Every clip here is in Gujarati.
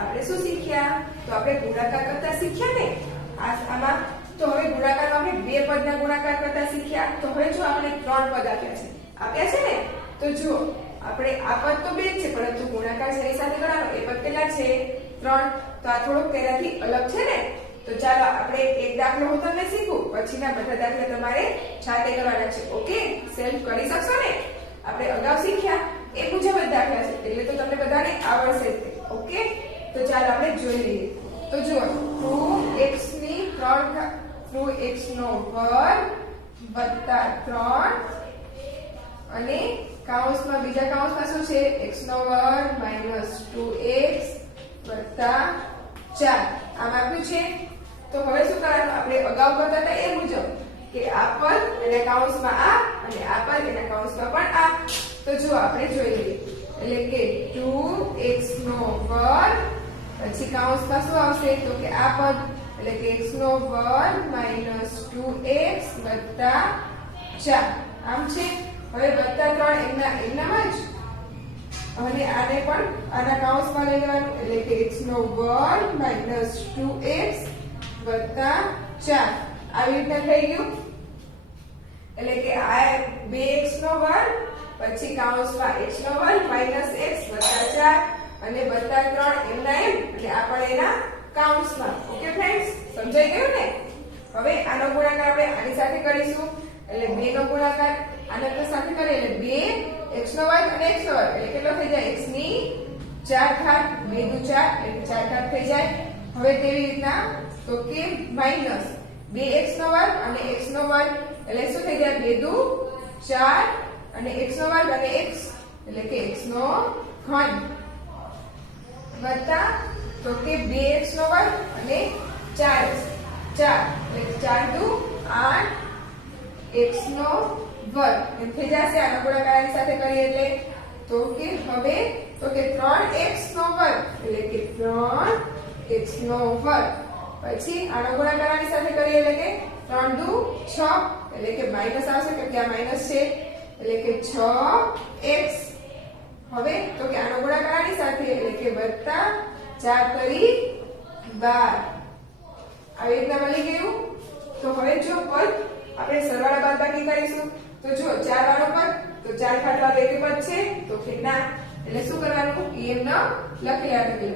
આપણે શું શીખ્યા? તો આપણે ગુણાકાર કરતા શીખ્યા ને આમાં. તો હવે ગુણાકારમાં આપણે બે પદના ગુણાકાર કરતા શીખ્યા. તો હવે જો આપણે ત્રણ પદ આપ્યા છે ને, તો જુઓ આપણે આ પદ તો બે જ છે, પરંતુ ગુણાકાર જેની સાથે કરવાનો એ પદ કેટલા છે? 3. તો આ થોડોક તેનાથી અલગ છે ને. તો ચાલો આપણે એક દાખલો હું તમને શીખું, પછીના બધા દાખલા તમારે જાતે કરવાના છે. ઓકે, સેલ્ફ કરી શકશો ને? આપણે અગાઉ શીખ્યા એ મુજબ જ દાખલા છે, એટલે તો તમને બધાને આવડશે જ. ઓકે, તો ચાલો આપણે જોઈ લઈએ. તો જુઓ 2x ની 3 2x નો વર્ગ વત્તા 3 અને કૌંસમાં બીજા કૌંસમાં શું છે? x નો વર્ગ માઈનસ 2x વત્તા 4 આમ આપ્યું છે. તો હવે શું કરવાનું? આપણે અગાઉ કરતા હતા એ મુજબ કે આ પદ એના કૌંસમાં આ અને આ પદ એના કૌંસમાં પણ આ. તો જો આપણે જોઈ લઈએ, એટલે કે 2x નો વર્ગ પછી કૌંસમાં શું આવશે? તો કે આ પદ એટલે કે x નો વર્ગ માઈનસ 2x વત્તા 4 આમ છે. હવે વત્તા 3 એમનામાં જ અને આને પણ આના કૌંસમાં લઈ લેવાનું, એટલે કે x નો વર્ગ માઈનસ 2x વત્તા 4 આવી રીતના થઈ ગયું. એટલે કે આ 2x નો વર્ગ પછી કૌંસમાં x નો વર્ગ માઈનસ x વત્તા 4 અને વત્તા 3 એમના એમ, એટલે આ પણ એના કૌંસમાં. ઓકે ફ્રેન્ડ્સ, સમજાઈ ગયું ને? હવે આનો ગુણાકાર આપણે આની સાથે કરીશું, એટલે 2 નો ગુણાકાર આના સાથે કરીએ એટલે 2 x નો વર્ગ અને x નો વર્ગ એટલે કેટલો થઈ જાય? x ની 4 ઘાત 2 દુ 4 એટલે 4 ઘાત થઈ જાય. હવે કેવી રીતના? તો કે માઈનસ 2x નો વર્ગ અને x નો વર્ગ એટલે શું થઈ જાય? 2 દુ 4 અને x નો વર્ગ અને x એટલે કે x નો ઘન વત્તા તો કે 2x નો વર્ગ અને 4x 4 એટલે 4 દુ 8 x નો વર્ગ એમ થઈ જશે. આનો ગુણાકાર આની સાથે કરીએ એટલે તો કે હવે તો કે 3x નો વર્ગ એટલે કે 3x નો વર્ગ પછી આનો ગુણાકાર આની સાથે કરીએ એટલે કે 3 દુ 6 એટલે કે માઈનસ આવશે કેમ કે આ માઈનસ છે એટલે કે 6x. હવે તો કે આનો ગુણાકાર આની સાથે એટલે કે વત્તા 4 તરી 12 આવી રીતના મળી ગયું. તો હવે જો પદ આપણે સરવાળા બાદબાકી કરીશું તો જો 4 વાળો પદ તો 4 ઘાત વાળો એક પદ છે તો કે ના, એટલે શું કરવાનું? એમ ન લખી લેવાનું, એટલે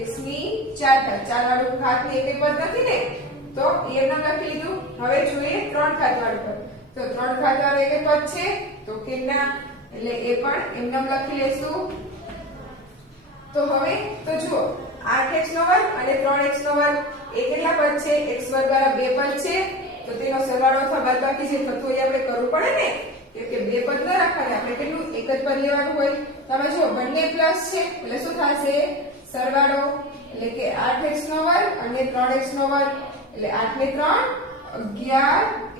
2x ની 4 ઘાત 4 વાળું ઘાત ની એક પદ નથી ને, તો એમ ન લખી લીધું. હવે જોઈએ 3 ઘાત વાળું પદ, તો 3 ઘાત વાળું એક પદ છે તો કે ના, એટલે એ પણ એમ ન લખી લેશું. તો હવે તો જુઓ 8x નો વર્ગ અને 3x નો વર્ગ એ કેટલા પદ છે? x વર્ગ વાળા બે પદ છે, તો તેનો સરવાળો અથવા બાદબાકી જે થતું હોય આપણે કરવું પડે ને, કેમ કે બે પદ ન રાખવાના, આપણે કેટલું એક જ પદ લેવાનું હોય. તમે જો બંને પ્લસ છે એટલે શું થશે? સરવાળો એટલે કે 8x નો વર્ગ અને 3x નો વર્ગ એટલે 8 ને 3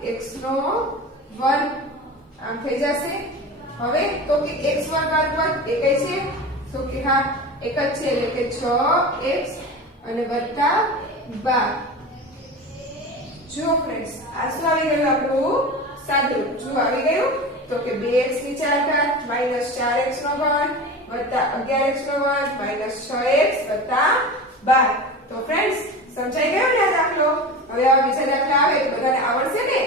11x નો વર્ગ આમ થઈ જશે. હવે તો કે x વર્ગ વાળું પદ એ કઈ છે? તો કે હા એક જ છે એટલે કે 6x અને વત્તા 12. જો ફ્રેન્ડ્સ આ શું આવી ગયું? આપણું સાદું જો આવી ગયું. તો કે 2x ની 4 ઘાત માઈનસ 4x નો વર્ગ વત્તા 11x નો વર્ગ માઈનસ 6x વત્તા 12. તો ફ્રેન્ડ્સ સમજાઈ ગયો ને આ દાખલો? હવે આવા બીજા દાખલા આવે તો બધાને આવડશે ને?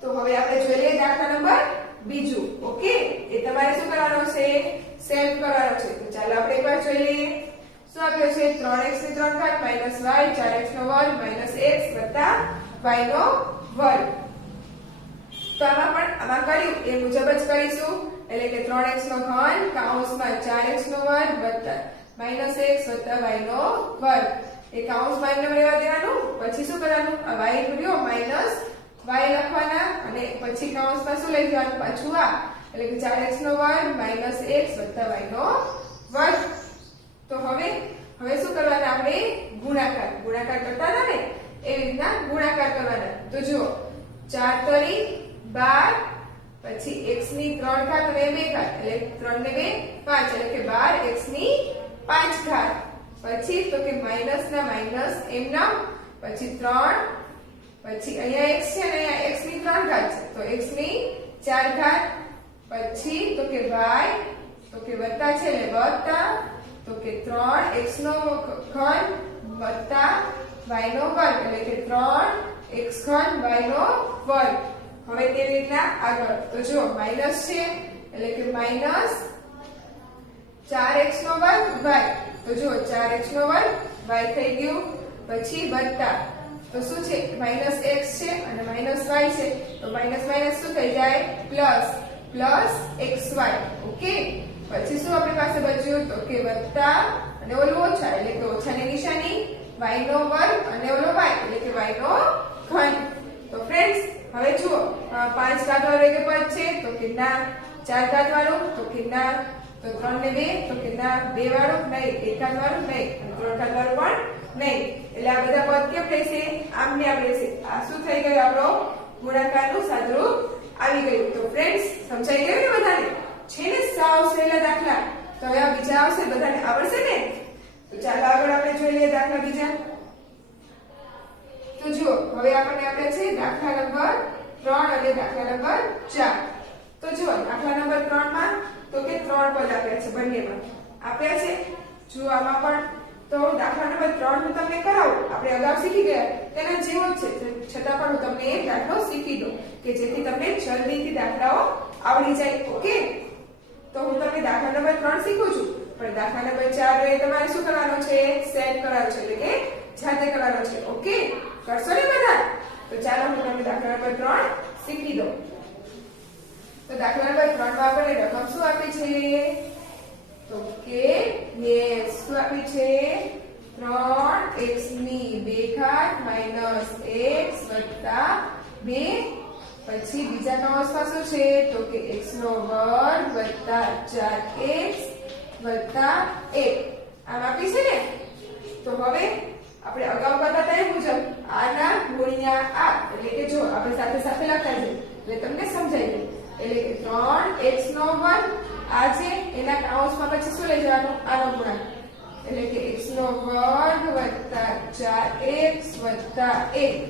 તો હવે આપણે જોઈ લઈએ દાખલા નંબર બીજું. ઓકે, એ તમારે શું કરવાનું છે? સેલ્ફ કરવાનો છે. તો ચાલો આપણે એકવાર જોઈ લઈએ. શું આપ્યું છે? 3x ની 3 ઘાત માઈનસ y 4x નો વર્ગ માઈનસ x વત્તા y નો વર્ગ. તો આમાં કર્યું એ મુજબ જ કરીશું, એટલે કે 3x નો ઘન કૌંસમાં 4x નો વર્ગ વત્તા માઈનસ x વત્તા y નો વર્ગ. એ કૌંસમાં એમને રહેવા દેવાનું, પછી શું કરવાનું? આ y રહ્યો માઈનસ y લખવાના અને પછી કૌંસમાં શું લઈ જવાનું? પાછું આ એટલે કે 4x નો વર્ગ માઈનસ x વત્તા y નો વર્ગ. તો હવે શું કરવાના? આપણે ગુણાકાર કરતા હતા ને એવી રીતના ગુણાકાર કરવાના. તો જુઓ 4 તરી 12 પછી x ની 3 ઘાત અને 2 ઘાત એટલે 3 ને 2 5 એટલે કે 12x ની 5 ઘાત. પછી તો કે માઈનસ ના માઈનસ એમના પછી 3 પછી અહીંયા x છે અને અહીંયા x ની 3 ઘાત છે તો x ની 4 ઘાત પછી તો કે y તો કે વત્તા છે એટલે વત્તા તો કે 3x નો ઘન વત્તા y નો વર્ગ એટલે કે 3x ઘન y નો વર્ગ. હવે કેવી રીતના આગળ તો જો માઈનસ છે એટલે કે માઈનસ 4x નો વર્ગ y. તો જો 4x નો વર્ગ y થઈ ગયું. પછી વત્તા તો શું છે માઈનસ x છે અને માઈનસ y છે તો માઈનસ માઈનસ શું થઈ જાય પ્લસ xy. ઓકે પછી શું આપણી પાસે બચ્યું તો કે વત્તા અને ઓલું ઓછા એટલે કે ઓછાની નિશાની y નો વર્ગ અને ઓલો y એટલે કે y નો ઘન. તો ફ્રેન્ડ્સ હવે જુઓ 5 ઘાત વાળું એક પદ છે તો કે ના, 4 ઘાત વાળું તો કે ના, તો 3 ને 2 તો કે ના, 2 વાળું નહીં, 1 ઘાત વાળું નહીં અને 3 ઘાત વાળું પણ નહીં. એટલે આ બધા પદ કેમ રહેશે આમ ને આમ રહેશે. આ શું થઈ ગયું આપણો ગુણાકારનું સાદુરૂપ આવી ગયું. તો ફ્રેન્ડ્સ સમજાઈ ગયું ને બધાને છે ને સાવ સહેલા દાખલા. તો હવે આ બીજા આવશે બધાને આવડશે ને. તો ચાલો આગળ આપણે જોઈ લઈએ દાખલા બીજા. તો જુઓ હવે આપણને આપણે છે દાખલા નંબર 3 અને દાખલા નંબર 4. તો જુઓ દાખલા નંબર 3 માં તો કે 3 પદ આપ્યા છે બંનેમાં આપ્યા છે. જુઓ આમાં પણ તો દાખલા નંબર 3 હું તમને કરાવું. આપણે અગાઉ શીખી ગયા તેના જેવો જ છે છતાં પણ હું તમને એક દાખલો શીખી દઉં કે જેથી તમને જલ્દીથી દાખલાઓ આવડી જાય. ઓકે તો હું તમને દાખલા નંબર 3 શીખું છું પણ દાખલા નંબર 4 એ તમારે શું કરવાનો છે સેટ કરવાનો છે એટલે કે જાતે કરવાનો છે. ઓકે કરશો ને બધા. તો ચાલો હું તમને દાખલા નંબર 3 શીખી દઉં. તો દાખલા નંબર 3 માં આપણે રકમ શું આપી છે તો કે યસ શું આપી છે 3x ની 2 ઘાત માઈનસ x વત્તા 2. પછી બીજા કૌંસમાં શું છે તો કે x નો વર્ગ વત્તા 4x વત્તા 1 આમ આપી છે ને. તો હવે આપણે અગાઉ કરતા હતા એ મુજબ આના ગુણ્યા આ એટલે કે જો આપણે સાથે સાથે લખતા જઈએ એટલે તમને સમજાઈ ગયું. એટલે કે 3x નો વર્ગ આ છે એના કૌંસમાં પછી શું લઈ જવાનું આનો ગુણાકાર એટલે કે x નો વર્ગ વત્તા 4x વત્તા 1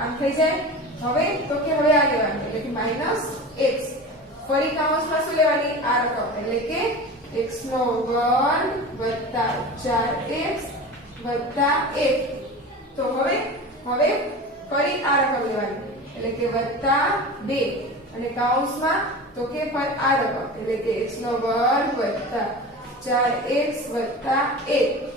આમ થઈ જાય. હવે તો કે હવે આ લેવાનું એટલે કે માઈનસ x. ફરી કૌંસમાં શું લેવાની આ રકમ એટલે કે x નો વર્ગ વત્તા 4x વત્તા 1. તો હવે ફરી આ રકમ લેવાની એટલે કે વત્તા 2 અને કૌંસમાં તો કે ફરી આ રકમ એટલે કે x નો વર્ગ વત્તા 4x વત્તા 1.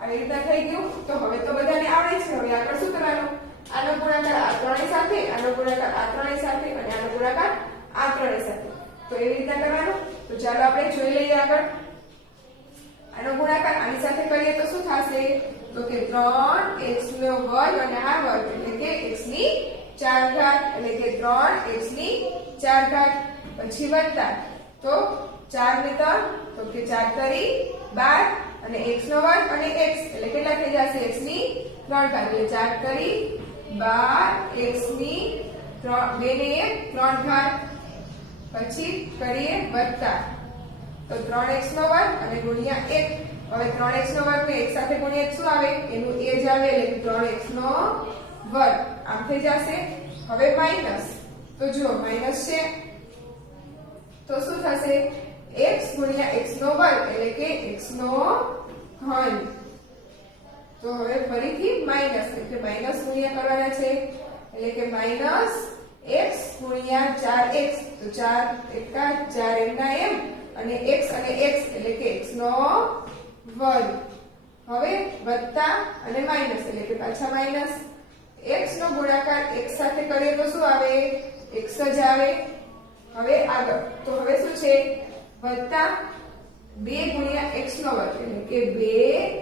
આવી રીતે થઈ ગયું. તો હવે તો બધાને આવડે છે. હવે આગળ શું કરવાનું આનો ગુણાકાર આ ત્રણેય સાથે, આનો ગુણાકાર આ ત્રણેય સાથે અને આનો ગુણાકાર આ ત્રણેય સાથે. તો એવી રીતે કરવાનું. તો ચાલો આપણે જોઈ લઈએ આગળ. આનો ગુણાકાર આની સાથે કરીએ તો શું થશે તો કે 3x નો વર્ગ અને આ વર્ગ એટલે કે x ની 4 ઘાત એટલે કે 3x ની 4 ઘાત. પછી વત્તા તો 4 ને 3 તો કે 4 તરી 12 અને x નો વર્ગ અને x એટલે કેટલા થઈ જશે x ની 3 ઘાત એટલે 4 તરી 12 x ની 2 ને 1 3 ઘાત. પછી કરીએ વત્તા તો 3x નો વર્ગ અને ગુણ્યા 1. હવે 3x નો વર્ગ ને 1 સાથે ગુણ્યા શું આવે એનું એ જ આવે એટલે 3x નો વર્ગ આમ થઈ જશે. હવે માઈનસ તો જો માઈનસ છે તો શું થશે x ગુણ્યા x નો વર્ગ એટલે કે x નો ઘન. તો હવે ફરીથી માઈનસ એટલે માઈનસ ગુણ્યા કરવાના છે એટલે કે માઈનસ x ગુણ્યા 4x તો 4 એકા 4 એમના એમ અને x એટલે કે x નો વર્ગ. હવે વત્તા અને માઈનસ એટલે કે પાછા માઈનસ. x નો ગુણાકાર x સાથે કરીએ તો શું આવે x જ આવે. હવે આગળ તો હવે શું છે વત્તા 2 ગુણ્યા x નો વર્ગ એટલે કે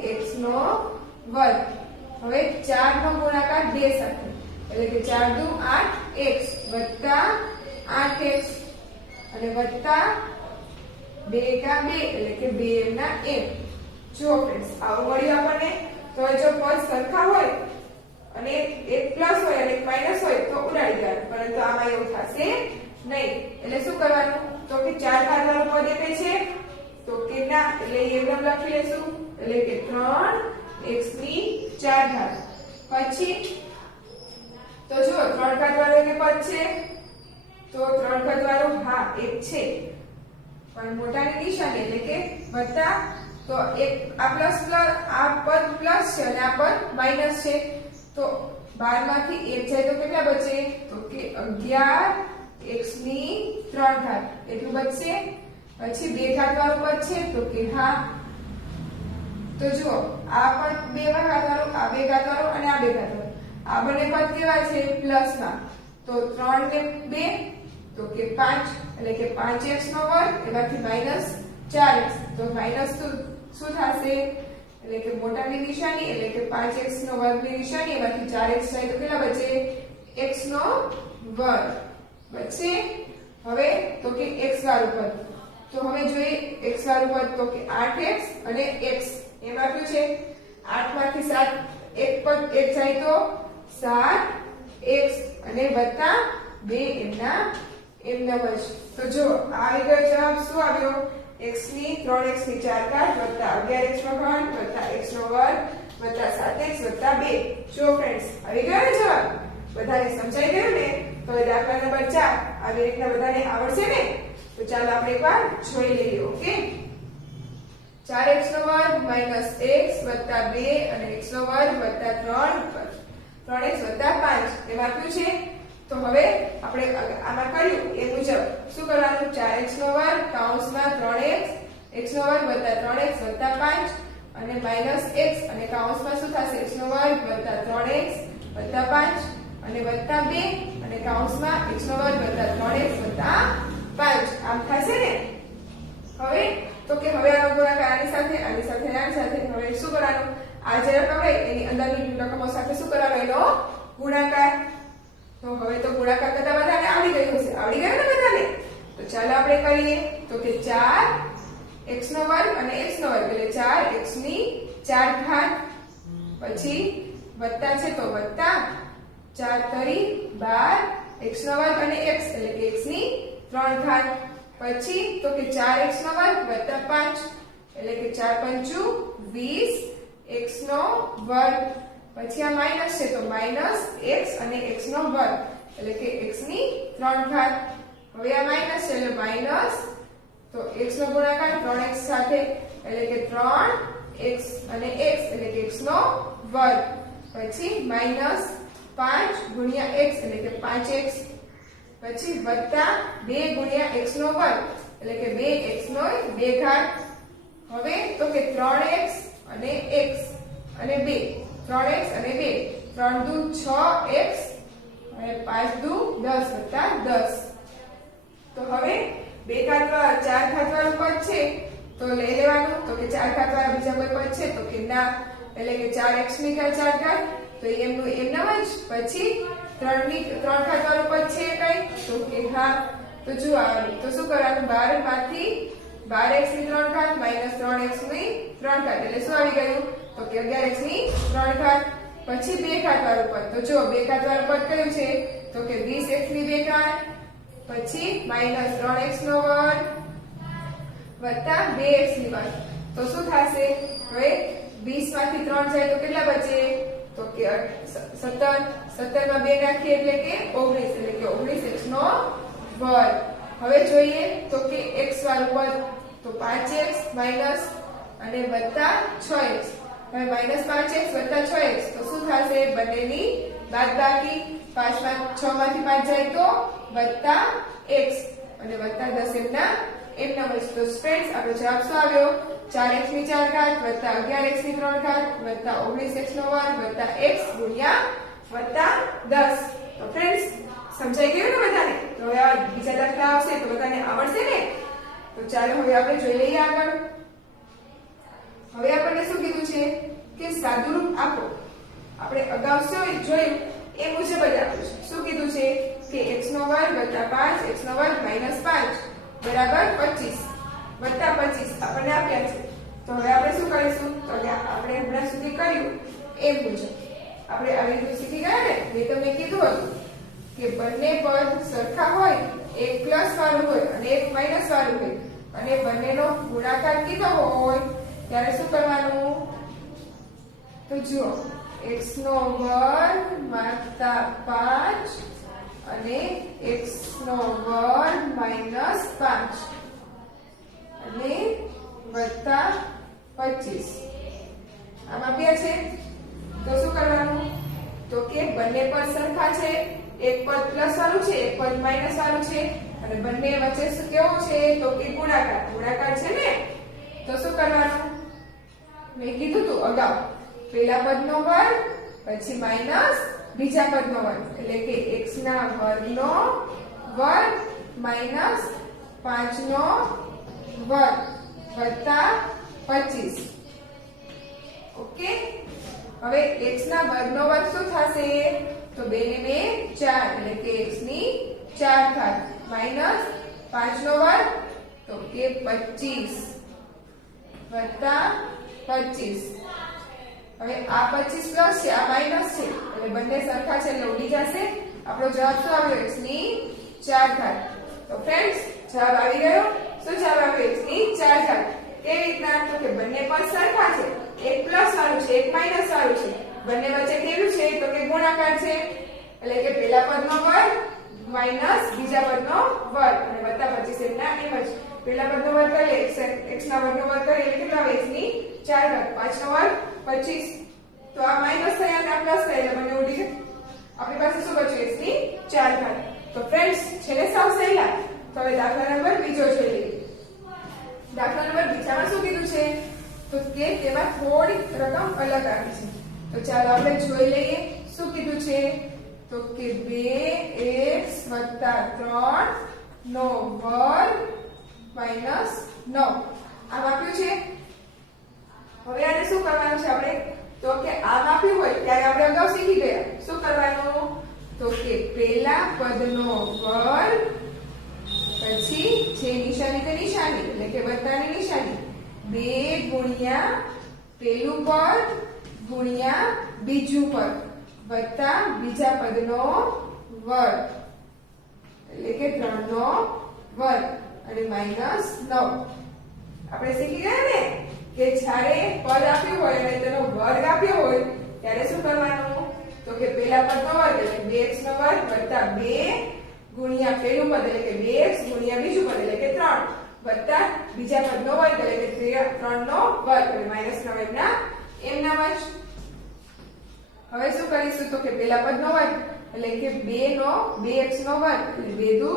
2x નો વર્ગ. હવે 4 નો ગુણાકાર 2 સાથે એટલે કે 4 દુ 8x વત્તા 8x અને વત્તા 2 કા 2 એટલે કે 2 ના m. જો ફ્રેન્ડ્સ આવું મળ્યું આપણને. તો જો પદ સરખા હોય અને એક પ્લસ હોય અને એક માઈનસ હોય તો ઉડાડી દેવાનું પરંતુ આમાં એવું થશે નહીં. એટલે શું કરવાનું તો કે 4 ઘાત વાળું પદ આપે છે તો કે ના એટલે એમ લખી લેશું એટલે કે 3x ની 4 ઘાત. પછી તો જો 3 ઘાત વાળું એક પદ છે તો 3 ઘાત વાળું હા એક છે પણ મોટાની નિશાની એટલે કે વત્તા તો એક આ પ્લસ પ્લસ આ પદ પ્લસ છે અને આ પદ માઈનસ છે તો 12 માંથી 1 જાય તો કેટલા બચે તો કે 11 x ની 3 ઘાત એટલું બચશે પછી 2 ઘાત વાળું પદ છે તો કે હા તો જુઓ આ પદ 2 ઘાત વાળું આ 2 ઘાત વાળું અને આ 2 ઘાત વાળું આ બંને પદ કેવા છે પ્લસ માં તો 3 ને 2 તો કે 5 એટલે કે 5x નો વર્ગ એમાંથી માઈનસ 4x તો માઈનસ શું થશે એટલે કે મોટાની નિશાની એટલે કે 5x નો વર્ગની નિશાની એમાંથી 4x જાય તો કેટલા બચે x નો વર્ગ બચે હવે તો કે x વાળું પદ તો હવે જોઈએ x વાળું પદ તો કે 8x અને x એમાં શું છે 8 માંથી 7 એક પદ એક જાય તો 7x અને વત્તા 2 એમના બચ તો જો આવી ગયો જવાબ શું આવ્યો x ની 3x ની 4 ઘાત વત્તા 11x નો ઘન વત્તા x નો વર્ગ વત્તા 7x વત્તા 2 જો ફ્રેન્ડ્સ આવી ગયો ને જવાબ બધાને સમજાઈ ગયું ને તો હવે દાખલા નંબર 4 આવી રીતના બધાને આવડશે ને તો ચાલો આપણે એકવાર જોઈ લઈએ ઓકે 4x નો વર્ગ માઈનસ x વત્તા 2 અને x નો વર્ગ વત્તા 3x વત્તા 5 એમાં શું છે તો હવે આપણે આમાં કર્યું એ મુજબ શું કરવાનું 4x નો વર્ગ કૌંસમાં 3x x નો વર્ગ વત્તા 3x વત્તા 5 અને માઈનસ x અને કૌંસમાં શું થશે x નો વર્ગ વત્તા 3x વત્તા 5 અને વત્તા 2 અને કૌંસમાં x નો વર્ગ વત્તા 3x વત્તા 5 આમ થશે ને હવે તો કે હવે આનો ગુણાકાર આની સાથે હવે શું કરવાનું આ જે રકમ હોય એની અંદરની રકમો સાથે શું કરવાનો એનો ગુણાકાર તો હવે તો ગુણાકાર કરતા બધાને આવડી ગયું હશે આવડી ગયું ને બધાને તો ચાલો આપણે કરીએ તો કે 4x નો વર્ગ અને x નો વર્ગ એટલે 4x ની 4 ઘાત પછી વત્તા છે તો વત્તા 4 તરી 12 x નો વર્ગ અને x એટલે કે x ની 3 ઘાત પછી તો કે 4x નો વર્ગ વત્તા 5 એટલે કે 4 પંચું 20 x નો વર્ગ પછી આ માઈનસ છે તો માઈનસ x અને x નો વર્ગ એટલે કે x ની 3 ઘાત હવે આ માઈનસ છે એટલે માઈનસ તો x નો ગુણાકાર 3x સાથે એટલે કે 3x અને x એટલે કે x નો વર્ગ પછી માઈનસ 5 ગુણ્યા x એટલે કે 5x પછી વત્તા 2 ગુણ્યા x નો વર્ગ એટલે કે 2x નો 2 ઘાત હવે તો કે 3x અને x અને 2 3x અને 2 3 દુ 6x અને 5 દુ 10 વત્તા 10 તો હવે 2 ઘાત 4 ઘાત વાળું પદ છે તો લઈ લેવાનું તો કે 4 ઘાત વાળા બીજા કોઈ પદ છે તો કે ના એટલે કે 4x ની 4 ઘાત તો એમનું એમનામ જ પછી 3 ઘાત વાળું પદ છે કઈ તો કે હા તો જો આવડ્યું તો શું કરવાનું 12 માંથી 12x ની 3 ઘાત માઈનસ 3x ની 3 ઘાત એટલે શું આવી ગયું તો કે 11x ની 3 ઘાત પછી 2 ઘાત વાળું પદ તો જો 2 ઘાત વાળું પદ કયું છે તો કે 20x ની 2 ઘાત પછી માઈનસ 3x નો વર્ગ વત્તા 2x ની વર્ગ તો શું થશે હવે 20 માંથી 3 જાય તો કેટલા બચે તો કે 17 માં 2 નાખીએ એટલે કે 19 એટલે કે 19x નો વર્ગ હવે જોઈએ તો કે x વાળું પદ તો 5x માઈનસ અને વત્તા 6x હવે માઈનસ 5x વત્તા 6x તો શું થશે બંનેની બાદબાકી 5 માં 6 માંથી 5 જાય તો વત્તા x અને વત્તા 10 એમના વચ્ચે તો ફ્રેન્ડ્સ આપણો જવાબ શું આવ્યો 4x ની 4 ઘાત વત્તા 11x ની 3 ઘાત વત્તા 19x નો વર્ગ વત્તા x ગુણ્યા વત્તા 10 તો ફ્રેન્ડ્સ સમજાઈ ગયું ને બધાને તો હવે આ બીજા દાખલા આવશે તો બધાને આવડશે ને તો ચાલો હવે આપણે જોઈ લઈએ આગળ હવે આપણને શું કીધું છે કે સાદુરૂપ આપો આપણે અગાઉ જોયું એ મુજબ જ આપ્યું છે શું કીધું છે કે x નો વર્ગ વત્તા 5 x નો વર્ગ માઈનસ 5 બરાબર 25 વત્તા 25 આપણને આપ્યા છે તો હવે આપણે શું કરીશું તો આપણે હમણાં સુધી કર્યું એ મુજબ આપણે આવી રીતે શીખી ગયા ને મેં તમને કીધું હતું કે બંને પદ સરખા હોય એક પ્લસ વાળું હોય અને એક માઈનસ વાળું હોય અને બંનેનો ગુણાકાર કીધો હોય ત્યારે શું કરવાનું તો જુઓ x નો વર્ગ વત્તા 5 અને x નો વર્ગ માઈનસ 5 અને વત્તા 25 આમ આપ્યા છે તો શું કરવાનું તો કે બંને પદ સરખા છે એક પદ પ્લસ વાળું છે એક પદ માઈનસ વાળું છે અને બંને વચ્ચે શું કેવું છે તો કે ગુણાકાર છે ને તો શું કરવાનું મેં કીધું તું અગાઉ પહેલા પદનો વર્ગ પછી માઈનસ બીજા પદનો વર્ગ એટલે કે x ના વર્ગનો વર્ગ માઈનસ 5 નો વર્ગ વત્તા 25 ઓકે હવે x ના વર્ગનો વર્ગ શું થશે તો 2 ને 2 4 એટલે કે x ની 4 ઘાત માઈનસ 5 નો વર્ગ તો કે 25 વત્તા 25 હવે આ 25 પ્લસ છે આ માઈનસ છે એટલે બંને સરખા છે એટલે ઉડી જશે આપણો જવાબ શું આવ્યો x ની 4 ઘાત તો ફ્રેન્ડ્સ જવાબ આવી ગયો શું જવાબ આવ્યો x ની 4 ઘાત કેવી રીતના તો કે બંને પદ સરખા છે એક પ્લસ વાળું છે એક માઈનસ વાળું છે બંને વચ્ચે કેવું છે તો કે ગુણાકાર છે એટલે કે પહેલા પદનો વર્ગ માઈનસ બીજા પદનો વર્ગ અને વત્તા 25 એમના એમ જ પહેલા પદનો વર્ગ કરીએ x ના વર્ગનો વર્ગ કરીએ એટલે કેટલા આવે x ની 4 ઘાત 5 નો વર્ગ 25 તો આ માઈનસ થયા અને આ પ્લસ થયા એટલે બંને ઉડી ગયા આપણી પાસે શું બચ્યું x ની 4 ઘાત તો ફ્રેન્ડ્સ છેલ્લે સાવ સહેલા તો હવે દાખલા નંબર બીજો જોઈ લઈએ દાખલા નંબર બીજામાં શું કીધું છે તો કે તેમાં થોડી રકમ અલગ આવી છે તો ચાલો આપણે જોઈ લઈએ શું કીધું છે તો કે 2x 3 નો વર્ગ માઈનસ 9 આમ આપ્યું છે હવે આને શું કરવાનું છે આપણે તો કે આમ આપ્યું હોય ત્યારે આપણે અગાઉ શીખી ગયા શું કરવાનું તો કે પહેલા પદનો વર્ગ પછી જે નિશાની તે નિશાની એટલે કે વત્તાની નિશાની 2 ગુણ્યા પહેલું પદ ગુણ્યા બીજું પદ વત્તા બીજા પદનો વર્ગ એટલે કે 3 નો વર્ગ અને માઈનસ 9 આપણે શીખી ગયા ને કે જ્યારે પદ આપ્યું હોય અને તેનો વર્ગ આપ્યો હોય ત્યારે શું કરવાનું તો કે પહેલા પદનો વર્ગ એટલે 2x નો વર્ગ વત્તા 2 ગુણ્યા પહેલું પદ એટલે કે 2x ગુણ્યા બીજું પદ એટલે કે 3 વત્તા બીજા પદનો વર્ગ એટલે કે 3 નો વર્ગ એટલે માઈનસ 9 એમના જ હવે શું કરીશું તો કે પહેલા પદનો વર્ગ એટલે કે 2x નો વર્ગ એટલે 2 દુ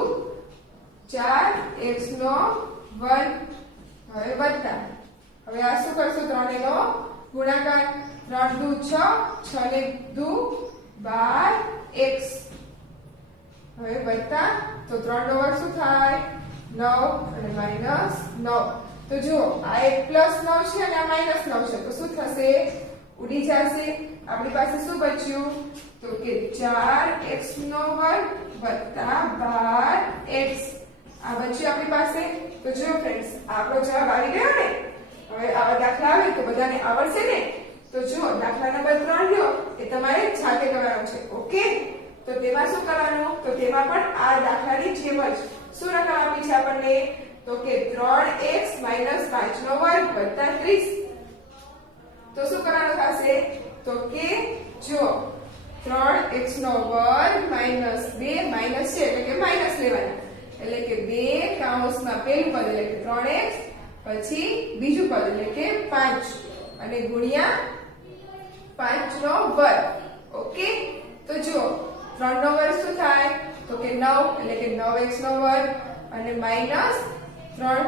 4x નો વર્ગ હવે વત્તા હવે આ શું કરશું 3 નો ગુણાકાર 3 દુ 6 6 ને દુ 12x હવે વત્તા તો 3 નો વર્ગ શું થાય 9 અને માઈનસ 9 તો જુઓ આ એક પ્લસ 9 છે અને આ માઈનસ 9 છે તો શું થશે ઉડી જશે આપણી પાસે શું બચ્યું તો કે 4x નો વર્ગ વત્તા 12x આ બચ્યું આપણી પાસે તો જુઓ ફ્રેન્ડ્સ આપણો જવાબ આવી ગયો ને હવે આવા દાખલા આવે તો બધાને આવડશે ને તો જુઓ દાખલા નંબર 3 લ્યો એ તમારે જાતે કરવાનો છે ઓકે તો તેમાં શું કરવાનું તો તેમાં પણ આ દાખલાની જેમ જ શું રકમ આપી છે આપણને તો કે 3x 5 નો વર્ગ વત્તા 30 તો શું કરવાનું થશે તો કે જો 3x નો વર્ગ માઈનસ 2 માઈનસ છે એટલે કે માઈનસ લેવાના એટલે કે 2 કૌંસમાં પહેલું પદ એટલે કે 3x પછી બીજું પદ એટલે કે 5 અને ગુણ્યા 5 નો વર્ગ ઓકે તો જો 3 નો વર્ગ શું થાય તો કે 9 એટલે કે 9x નો વર્ગ અને માઈનસ 3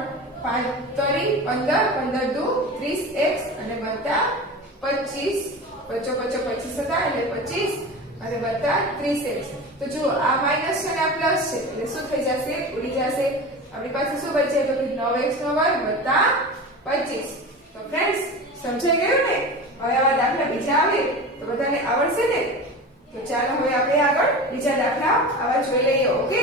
5 તરી 15 15 દુ 30x અને વત્તા 25 25 25 હતા એટલે 25 અને વત્તા 30x તો જુઓ આ માઈનસ છે અને આ પ્લસ છે એટલે શું થઈ જશે ઉડી જશે આપણી પાસે શું બચે તો કે 9x નો વર્ગ વત્તા 25 તો ફ્રેન્ડ્સ સમજાઈ ગયું ને હવે આવા દાખલા બીજા આવે તો બધાને આવડશે ને તો ચાલો હવે આપણે આગળ બીજા દાખલા આવા જોઈ લઈએ ઓકે